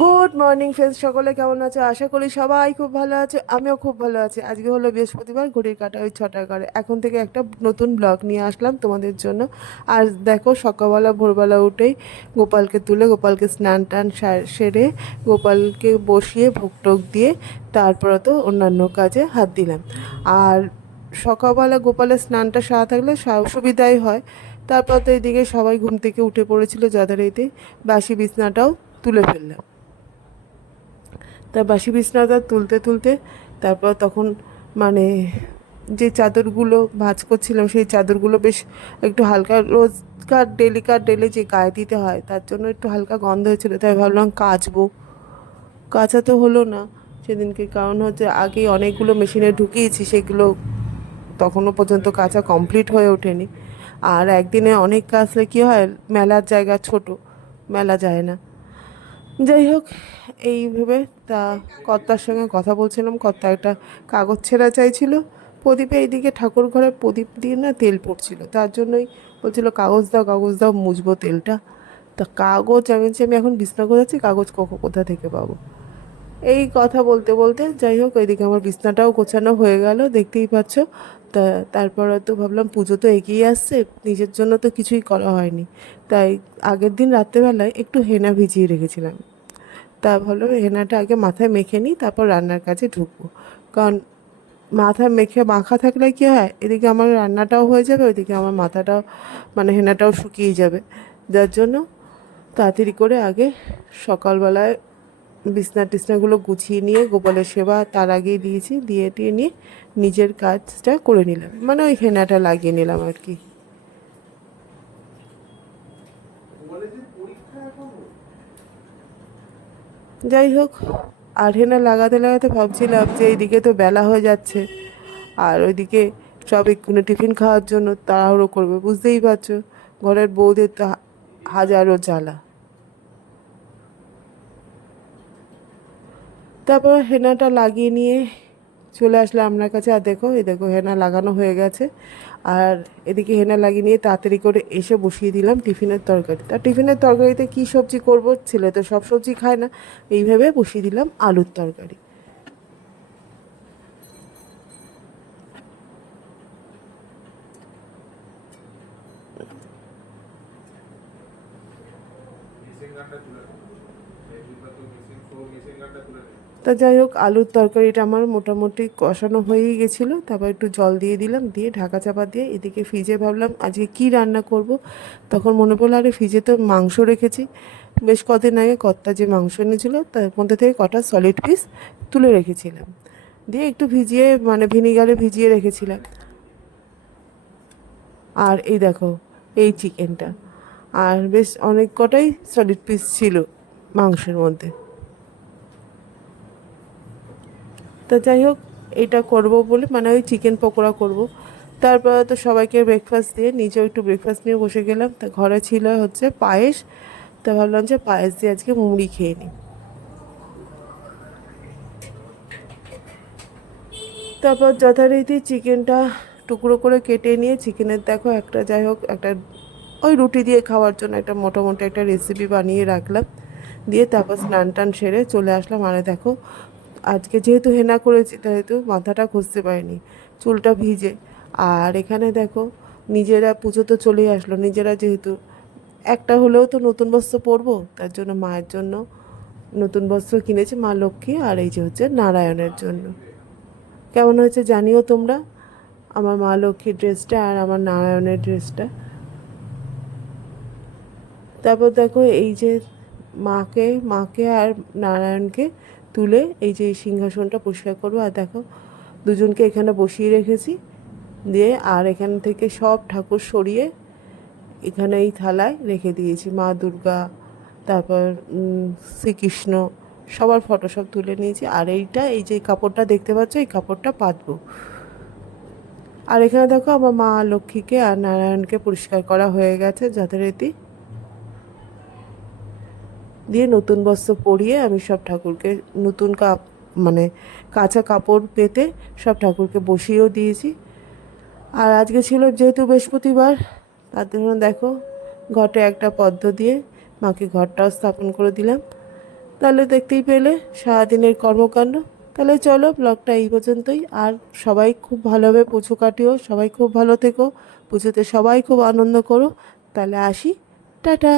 Good morning friends, সকলে কেমন আছে? আশা করি সবাই খুব ভালো আছে। আমিও খুব ভালো আছি। আজকে হলো বৃহস্পতিবার, ঘড়ির কাঁটা ওই 6টা করে। এখন থেকে একটা নতুন ব্লগ নিয়ে আসলাম তোমাদের জন্য। আর দেখো, সকালবেলা ভোরবেলা উঠেই গোপালকে তুলে গোপালকে স্নান টান সেরে গোপালকে বসিয়ে ভোগ টোক দিয়ে তারপরে তো অন্যান্য কাজে হাত দিলাম। আর সকালবেলা গোপালের স্নানটা সারা থাকলে সুবিধাই হয়। তারপর তো এদিকে সবাই ঘুম থেকে উঠে পড়েছিল যথারীতি। বাসি বিছনাটাও তুলে ফেললাম। তা বাসি বিছনাটা তুলতে তুলতে তারপর তখন মানে যে চাদরগুলো ভাঁজ করছিলাম সেই চাদরগুলো বেশ একটু হালকা, রোজকার ডেলিকার ডেলি যে গায়ে দিতে হয় তার জন্য একটু হালকা গন্ধ হয়েছিল, তাই ভাবলাম কাচবো। কাচা তো হলো না সেদিনকে, কারণ হচ্ছে আগেই অনেকগুলো মেশিনে ঢুকিয়েছি, সেগুলো তখনও পর্যন্ত কাচা কমপ্লিট হয়ে ওঠেনি। আর একদিনে অনেক কাচলে কী হয়, মেলার জায়গা ছোট, মেলা যায় না। যাই হোক, এই ভেবে তা কর্তার সঙ্গে কথা বলছিলাম। কর্তা একটা কাগজ ছেঁড়া চাইছিল প্রদীপে। এইদিকে ঠাকুর ঘরে প্রদীপ দিয়ে না তেল পড়ছিল, তার জন্যই বলছিল কাগজ দাও, কাগজ দাও, মুছবো তেলটা। তা কাগজ আমি বলছি, আমি এখন বিছনা গোছাচ্ছি, কাগজ কোথা থেকে পাবো? এই কথা বলতে বলতে যাই হোক, ওইদিকে আমার বিছনাটাও গোছানো হয়ে গেল, দেখতেই পাচ্ছ। তা তারপরে তো ভাবলাম পুজো তো এগিয়ে আসছে, নিজের জন্য তো কিছুই করা হয়নি। তাই আগের দিন রাত্রেবেলায় একটু হেনা ভিজিয়ে রেখেছিলাম। তা ভাবলাম হেনাটা আগে মাথায় মেখে নিই, তারপর রান্নার কাজে ঢুকবো। কারণ মাথায় মাখা থাকলে কী হয়, এদিকে আমার রান্নাটাও হয়ে যাবে, ওইদিকে আমার মাথাটাও মানে হেনাটাও শুকিয়ে যাবে। যার জন্য তাড়াতাড়ি করে আগে সকালবেলায় বিছনা টিছনাগুলো গুছিয়ে নিয়ে গোপালের সেবা তার আগেই দিয়েছি, দিয়ে টিয়ে নিয়ে নিজের কাজটা করে নিলাম, মানে ওই হেনাটা লাগিয়ে নিলাম আর কি। যাই হোক, আর হেনা লাগাতে লাগাতে ভাবছিলাম যে এইদিকে তো বেলা হয়ে যাচ্ছে, আর ওইদিকে সব এক্ষুনি টিফিন খাওয়ার জন্য তাড়াহুড়ো করবে, বুঝতেই পারছো ঘরের বউদের তো হাজারো জ্বালা। তারপর হেনাটা লাগিয়ে নিয়ে চলে আসলাম আপনার কাছে। আর দেখো, এই দেখো হেনা লাগানো হয়ে গেছে। আর এদিকে হেনা লাগিয়ে নিয়ে তাড়াতাড়ি করে এসে বসিয়ে দিলাম টিফিনের তরকারি। তা টিফিনের তরকারিতে কী সবজি করব, ছেলে তো সব সবজি খায় না, এইভাবে বসিয়ে দিলাম আলুর তরকারি। তা যাই হোক, আলুর তরকারিটা আমার মোটামুটি কষানো হয়েই গেছিলো। তারপর একটু জল দিয়ে দিলাম, দিয়ে ঢাকা চাপা দিয়ে এদিকে ফ্রিজে ভাবলাম আজকে কী রান্না করব। তখন মনে পড়লো, আরে ফ্রিজে তো মাংস রেখেছি, বেশ কদিন আগে কর্তা যে মাংস এনেছিলো তার মধ্যে থেকে কটা সলিড পিস তুলে রেখেছিলাম, দিয়ে একটু ভিজিয়ে মানে ভিনিগারে ভিজিয়ে রেখেছিলাম। আর এই দেখো, এই চিকেনটা, আর বেশ অনেক কটাই সলিড পিস ছিল মাংসের মধ্যে। তা যাই হোক, এটা করব বলে মানে ওই চিকেন পকোড়া করব। তারপর তো সবাইকে ব্রেকফাস্ট দিয়ে নিজেও একটু ব্রেকফাস্ট নিয়ে বসে গেলাম। তা ঘরে ছিল হচ্ছে পায়েস। তা ভাবলাম যে পায়েস দিয়ে আজকে মুড়ি খেয়ে নিই। তারপর যথারীতি চিকেনটা টুকরো করে কেটে নিয়ে চিকেনের দেখো একটা, যাই হোক একটা ওই রুটি দিয়ে খাওয়ার জন্য একটা মোটামুটি একটা রেসিপি বানিয়ে রাখলাম। দিয়ে তারপর স্নান টান সেরে চলে আসলাম। আর দেখো, আজকে যেহেতু হেনা করেছি সেহেতু মাথাটা ঘষতে পারিনি, চুলটা ভিজে। আর এখানে দেখো, নিজেরা পুজো তো চলেই আসলো, নিজেরা যেহেতু একটা হলেও তো নতুন বস্ত্র পরবো, তার জন্য মায়ের জন্য নতুন বস্ত্র কিনেছি, মা লক্ষ্মী আর এই যে হচ্ছে নারায়ণের জন্য। কেমন হয়েছে জানিও তোমরা, আমার মা লক্ষ্মীর ড্রেসটা আর আমার নারায়ণের ড্রেসটা। তারপর দেখো, এই যে মাকে মাকে আর নারায়ণকে তুলে এই যে এই সিংহাসনটা পরিষ্কার করবো। আর দেখো, দুজনকে এখানে বসিয়ে রেখেছি, দিয়ে আর এখান থেকে সব ঠাকুর সরিয়ে এখানে এই থালায় রেখে দিয়েছি। মা দুর্গা, তারপর শ্রীকৃষ্ণ, সবার ফটো সব তুলে নিয়েছি। আর এইটা, এই যে কাপড়টা দেখতে পাচ্ছ, এই কাপড়টা পাতবো। আর এখানে দেখো, আমার মা লক্ষ্মীকে আর নারায়ণকে পরিষ্কার করা হয়ে গেছে যথারীতি, দিয়ে নতুন বস্ত্র পরিয়ে আমি সব ঠাকুরকে নতুন মানে কাঁচা কাপড় পেতে সব ঠাকুরকে বসিয়েও দিয়েছি। আর আজকে ছিল যেহেতু বৃহস্পতিবার, তার জন্য দেখো ঘটে একটা পদ্ম দিয়ে মাকে ঘরটাও স্থাপন করে দিলাম। তাহলে দেখতেই পেলে সারাদিনের কর্মকাণ্ড। তাহলে চলো ব্লগটা এই পর্যন্তই। আর সবাই খুব ভালোভাবে পুজো কাটিও, সবাই খুব ভালো থেকো, পুজোতে সবাই খুব আনন্দ করো। তাহলে আসি, টাটা।